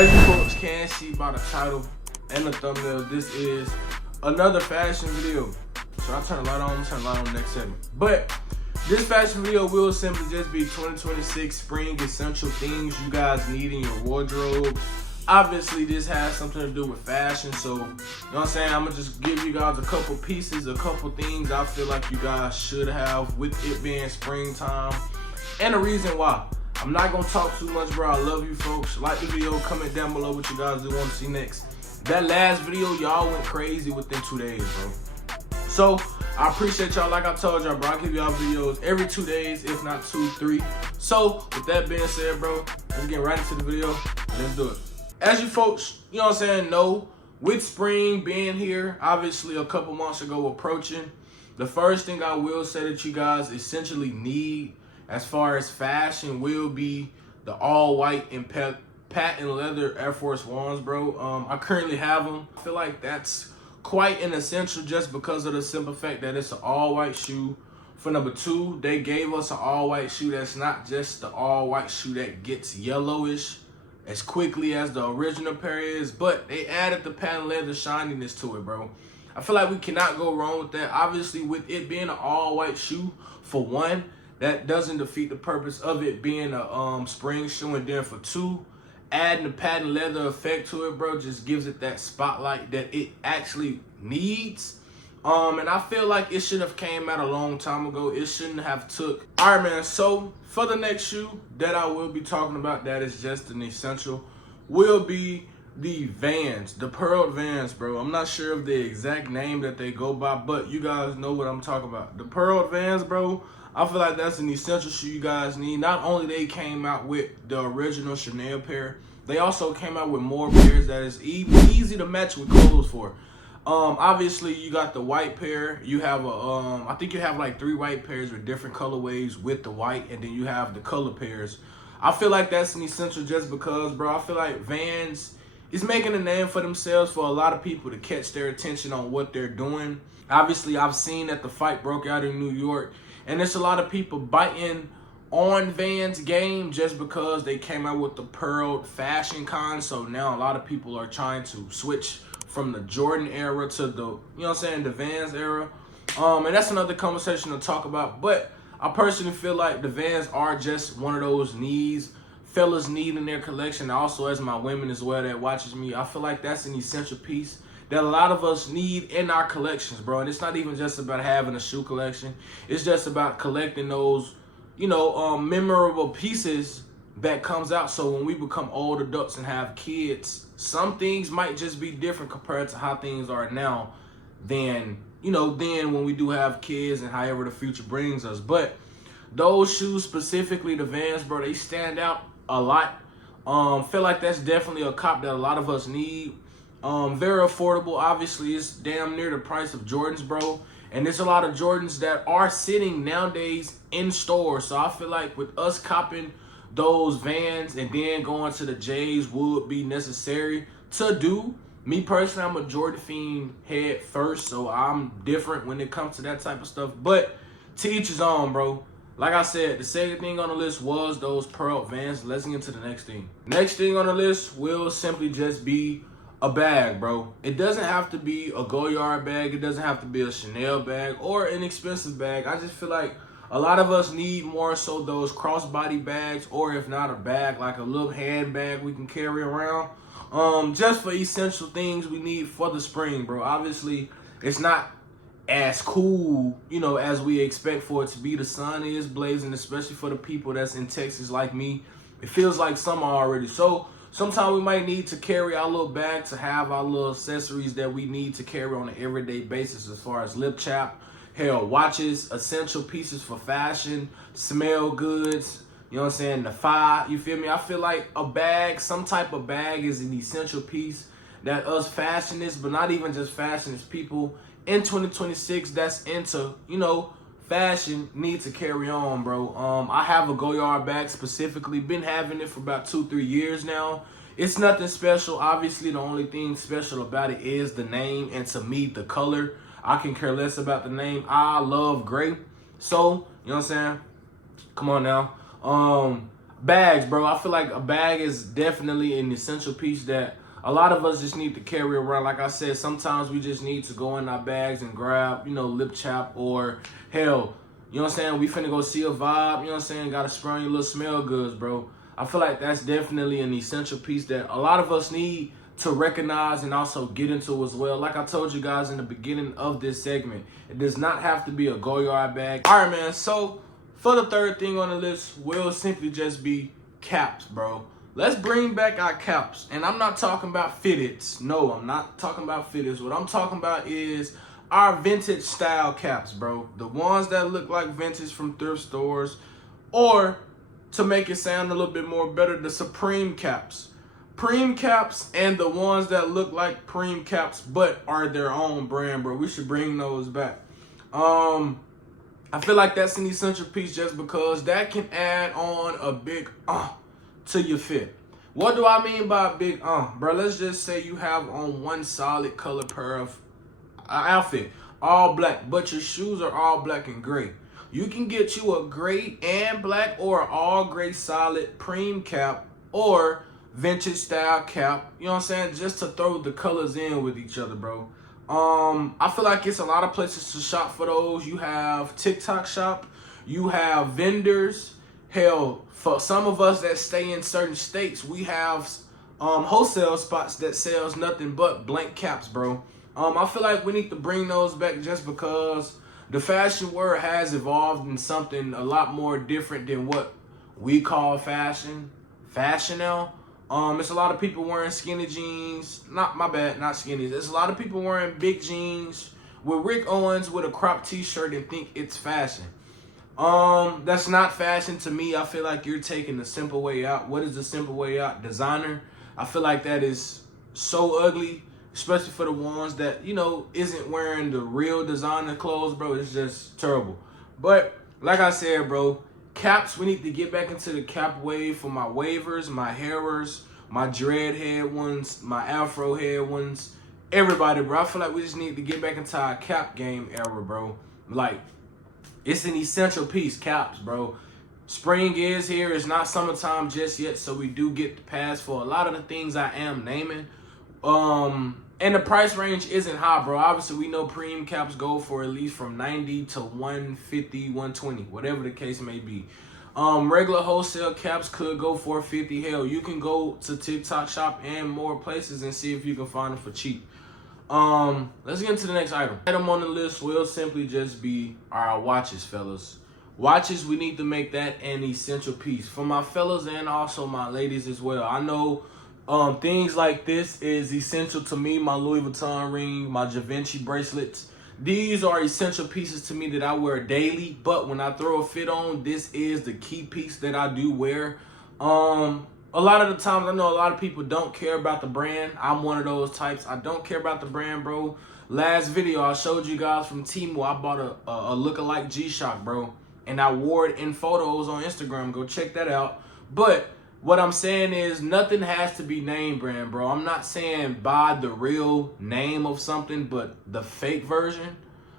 As you folks can see by the title and the thumbnail, this is another fashion video. So I'll turn the light on, next segment. But this fashion video will simply just be 2026 spring essential things you guys need in your wardrobe. Obviously, this has something to do with fashion, so, you know what I'm saying? I'm gonna just give you guys a couple pieces, a couple things I feel like you guys should have with it being springtime, and the reason why. I'm not gonna talk too much, bro. I love you folks. Like the video, comment down below what you guys do want to see next. That last video, y'all went crazy within 2 days, bro. So, I appreciate y'all. Like I told y'all, bro, I give y'all videos every 2 days, if not 2, 3. So, with that being said, bro, let's get right into the video. Let's do it. As you folks, you know what I'm saying, know, with spring being here, obviously a couple months ago approaching, the first thing I will say that you guys essentially need as far as fashion will be the all white and patent leather Air Force Ones, bro. I currently have them. I feel like that's quite an essential just because of the simple fact that it's an all white shoe. For number 2, they gave us an all white shoe that's not just the all white shoe that gets yellowish as quickly as the original pair is, but they added the patent leather shininess to it, bro. I feel like we cannot go wrong with that. Obviously, with it being an all white shoe, for one, that doesn't defeat the purpose of it being a spring shoe, and then for 2, adding the patent leather effect to it, bro, just gives it that spotlight that it actually needs. And I feel like it should have came out a long time ago. It shouldn't have took. All right, man. So for the next shoe that I will be talking about, that is just an essential, will be the Vans, the Pearlized Vans, bro. I'm not sure of the exact name that they go by, but you guys know what I'm talking about. The Pearlized Vans, bro. I feel like that's an essential shoe you guys need. Not only they came out with the original Chanel pair, they also came out with more pairs that is easy to match with clothes for. Obviously you got the white pair. You have a I think you have like 3 white pairs with different colorways with the white, and then you have the color pairs. I feel like that's an essential just because, bro, I feel like Vans is making a name for themselves for a lot of people to catch their attention on what they're doing. Obviously, I've seen that the fight broke out in New York, and there's a lot of people biting on Vans game just because they came out with the Pearl fashion con. So now a lot of people are trying to switch from the Jordan era to the, you know what I'm saying, the Vans era. And that's another conversation to talk about. But I personally feel like the Vans are just one of those needs fellas need in their collection. Also, as my women as well that watches me, I feel like that's an essential piece that a lot of us need in our collections, bro. And it's not even just about having a shoe collection. It's just about collecting those, you know, memorable pieces that comes out. So when we become old adults and have kids, some things might just be different compared to how things are now than, you know, then when we do have kids and however the future brings us. But those shoes, specifically the Vans, bro, they stand out a lot. Feel like that's definitely a cop that a lot of us need. Very affordable. Obviously, it's damn near the price of Jordans, bro. And there's a lot of Jordans that are sitting nowadays in stores. So I feel like with us copping those Vans and then going to the J's would be necessary to do. Me personally, I'm a Jordan fiend head first, so I'm different when it comes to that type of stuff. But to each his own, bro. Like I said, the second thing on the list was those Pearl Vans. Let's get into the next thing. Next thing on the list will simply just be a bag, bro. It doesn't have to be a Goyard bag. It doesn't have to be a Chanel bag or an expensive bag. I just feel like a lot of us need more so those crossbody bags, or if not a bag, like a little handbag we can carry around. Just for essential things we need for the spring, bro. Obviously, it's not as cool, you know, as we expect for it to be. The sun is blazing, especially for the people that's in Texas like me. It feels like summer already. So sometimes we might need to carry our little bag to have our little accessories that we need to carry on an everyday basis, as far as lip chap, hell, watches, essential pieces for fashion, smell goods, you know what I'm saying, the fire, you feel me? I feel like a bag, some type of bag is an essential piece that us fashionists, but not even just fashionists, people in 2026 that's into, you know, fashion need to carry on, bro. I have a Goyard bag specifically, been having it for about 2-3 years now. It's nothing special. Obviously, the only thing special about it is the name, and to me, the color. I can care less about the name. I love gray. So, you know what I'm saying? Come on now. Bags, bro. I feel like a bag is definitely an essential piece that a lot of us just need to carry around. Like I said, sometimes we just need to go in our bags and grab, lip chap, or hell, you know what I'm saying? We finna go see a vibe, you know what I'm saying? Gotta spray on your little smell goods, bro. I feel like that's definitely an essential piece that a lot of us need to recognize and also get into as well. Like I told you guys in the beginning of this segment, it does not have to be a go-yard bag. All right, man. So for the third thing on the list will simply just be caps, bro. Let's bring back our caps. And I'm not talking about fitteds. No, I'm not talking about fitteds. What I'm talking about is our vintage style caps, bro. The ones that look like vintage from thrift stores, or to make it sound a little bit more better, the Supreme caps. Preem caps and the ones that look like Preem caps but are their own brand, bro. We should bring those back. I feel like that's an essential piece just because that can add on a big to your fit. What do I mean by big bro? Let's just say you have on one solid color pair of outfit, all black, but your shoes are all black and gray. You can get you a gray and black or all gray solid Preem cap or vintage style cap, you know what I'm saying, just to throw the colors in with each other, bro. I feel like it's a lot of places to shop for those. You have TikTok shop, you have vendors. Hell, for some of us that stay in certain states, we have wholesale spots that sells nothing but blank caps, bro. I feel like we need to bring those back just because the fashion world has evolved in something a lot more different than what we call fashion now. It's a lot of people wearing skinny jeans. Not skinnies. There's a lot of people wearing big jeans with Rick Owens with a crop t-shirt and think it's fashion. That's not fashion to me. I feel like you're taking the simple way out. What is the simple way out? Designer. I feel like that is so ugly, especially for the ones that, isn't wearing the real designer clothes, bro. It's just terrible. But like I said, bro, caps, we need to get back into the cap wave for my wavers, my hairers, my dread head ones, my afro head ones, everybody, bro. I feel like we just need to get back into our cap game era, bro. Like, it's an essential piece, caps, bro. Spring is here. It's not summertime just yet, so we do get the pass for a lot of the things I am naming. And the price range isn't high, bro. Obviously, we know Preem caps go for at least from 90 to 150, 120, whatever the case may be. Regular wholesale caps could go for 50. Hell, you can go to TikTok shop and more places and see if you can find them for cheap. Let's get into the next item. Item on the list will simply just be our watches, fellas. Watches, we need to make that an essential piece for my fellas and also my ladies as well. I know things like this is essential to me. My Louis Vuitton ring, my Givenchy bracelets. These are essential pieces to me that I wear daily. But when I throw a fit on, this is the key piece that I do wear. A lot of the times, I know a lot of people don't care about the brand. I'm one of those types. I don't care about the brand, bro. Last video, I showed you guys from Temu. I bought a lookalike G-Shock, bro. And I wore it in photos on Instagram. Go check that out. But what I'm saying is nothing has to be name brand, bro. I'm not saying buy the real name of something, but the fake version.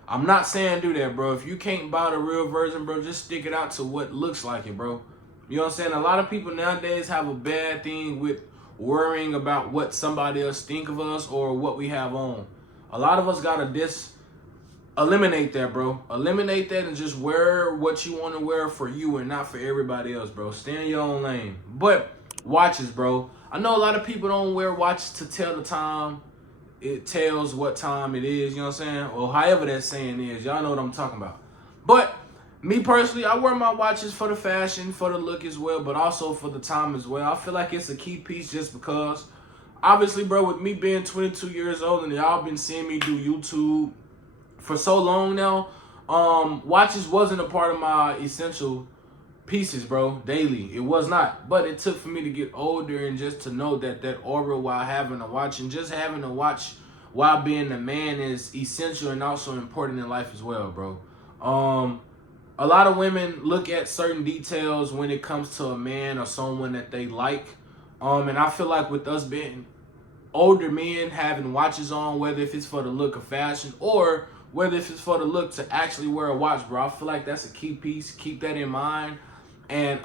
I'm not saying do that, bro. If you can't buy the real version, bro, just stick it out to what looks like it, bro. You know what I'm saying? A lot of people nowadays have a bad thing with worrying about what somebody else think of us or what we have on. A lot of us gotta eliminate that, bro. Eliminate that and just wear what you want to wear for you and not for everybody else, bro. Stay in your own lane. But watches, bro. I know a lot of people don't wear watches to tell the time. It tells what time it is, you know what I'm saying? Or however that saying is. Y'all know what I'm talking about. But me personally, I wear my watches for the fashion, for the look as well, but also for the time as well. I feel like it's a key piece just because, obviously, bro, with me being 22 years old and y'all been seeing me do YouTube for so long now, watches wasn't a part of my essential pieces, bro, daily. It was not. But it took for me to get older and just to know that aura while having a watch and just having a watch while being a man is essential and also important in life as well, bro. A lot of women look at certain details when it comes to a man or someone that they like. And I feel like with us being older men having watches on, whether if it's for the look of fashion or whether if it's for the look to actually wear a watch, bro, I feel like that's a key piece. Keep that in mind. And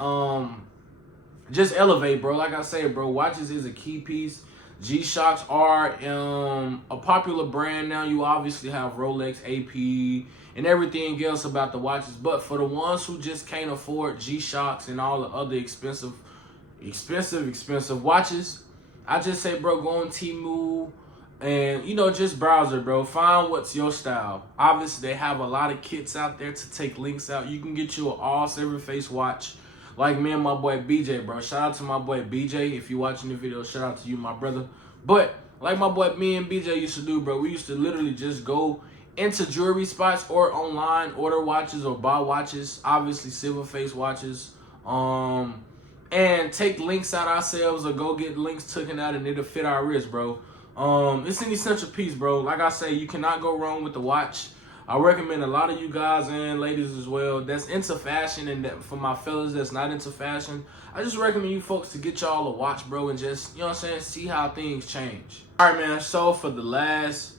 just elevate, bro. Like I say, bro, watches is a key piece. G-Shocks are a popular brand now. You obviously have Rolex, AP, and everything else about the watches. But for the ones who just can't afford G-Shocks and all the other expensive watches, I just say, bro, go on Temu and, you know, just browse it, bro. Find what's your style. Obviously, they have a lot of kits out there to take links out. You can get you an all silver face watch like me and my boy BJ, bro. Shout out to my boy BJ. If you're watching the video, shout out to you, my brother. But like my boy, me and BJ used to do, bro, we used to literally just go into jewelry spots or online, order watches or buy watches, obviously silver face watches, and take links out ourselves or go get links taken out and it'll fit our wrist, bro. It's an essential piece, bro. Like I say, you cannot go wrong with the watch. I recommend a lot of you guys and ladies as well that's into fashion, and that for my fellas that's not into fashion, I just recommend you folks to get y'all a watch, bro, and just, you know what I'm saying, see how things change. All right, man, so for the last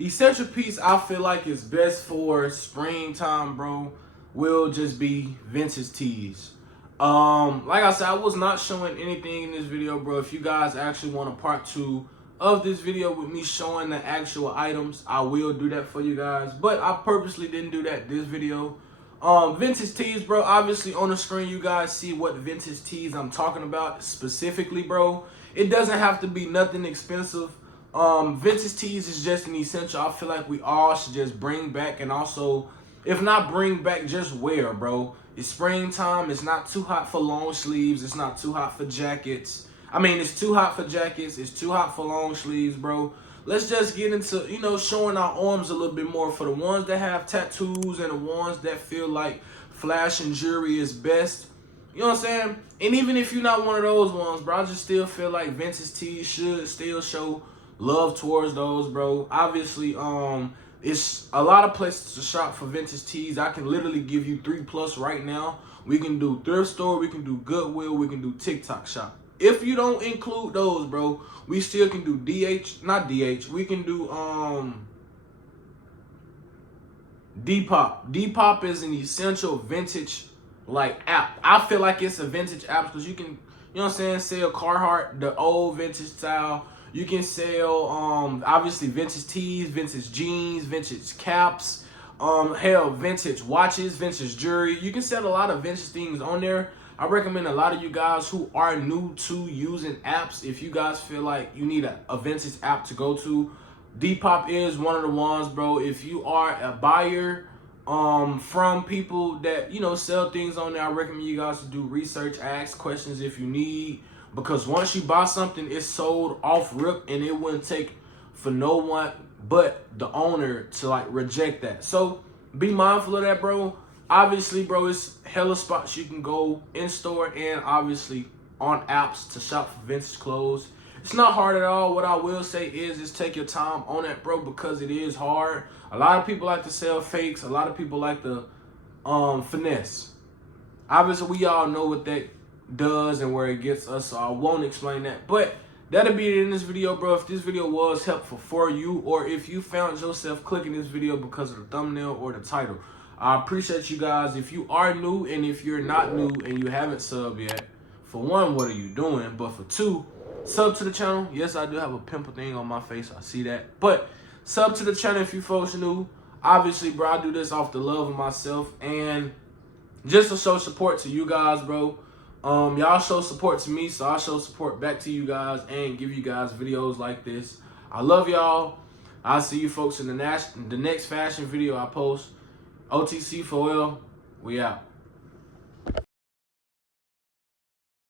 essential piece I feel like is best for springtime, bro, will just be vintage tees. Like I said, I was not showing anything in this video, bro. If you guys actually want a part 2 of this video with me showing the actual items, I will do that for you guys, but I purposely didn't do that this video. Vintage tees, bro, obviously on the screen you guys see what vintage tees I'm talking about specifically, bro. It doesn't have to be nothing expensive. Vintage tees is just an essential I feel like we all should just bring back, and also if not bring back, just wear, bro. It's springtime, it's not too hot for long sleeves, it's not too hot for jackets. I mean, it's too hot for jackets. It's too hot for long sleeves, bro. Let's just get into, you know, showing our arms a little bit more for the ones that have tattoos and the ones that feel like flash and jewelry is best. You know what I'm saying? And even if you're not one of those ones, bro, I just still feel like vintage tees should still show love towards those, bro. Obviously, it's a lot of places to shop for vintage tees. I can literally give you 3+ right now. We can do thrift store, we can do Goodwill, we can do TikTok shop. If you don't include those, bro, we still can do we can do Depop. Depop is an essential vintage like app. I feel like it's a vintage app because you can, you know what I'm saying, sell Carhartt, the old vintage style. You can sell obviously vintage tees, vintage jeans, vintage caps, hell, vintage watches, vintage jewelry. You can sell a lot of vintage things on there. I recommend a lot of you guys who are new to using apps, if you guys feel like you need a vintage app to go to, Depop is one of the ones, bro. If you are a buyer from people that, you know, sell things on there, I recommend you guys to do research, ask questions if you need, because once you buy something, it's sold off rip, and it wouldn't take for no one but the owner to like reject that. So be mindful of that, bro. Obviously, bro, it's hella spots you can go in store and obviously on apps to shop for vintage clothes. It's not hard at all. What I will say is take your time on it, bro, because it is hard. A lot of people like to sell fakes. A lot of people like to finesse. Obviously, we all know what that does and where it gets us, so I won't explain that. But that'll be it in this video, bro. If this video was helpful for you, or if you found yourself clicking this video because of the thumbnail or the title, I appreciate you guys. If you are new, and if you're not new and you haven't subbed yet, for one, what are you doing? But for two, sub to the channel. Yes, I do have a pimple thing on my face. I see that. But sub to the channel if you folks new. Obviously, bro, I do this off the love of myself and just to show support to you guys, bro. Y'all show support to me, so I show support back to you guys and give you guys videos like this. I love y'all. I'll see you folks in the next fashion video I post. OTC4L, we out.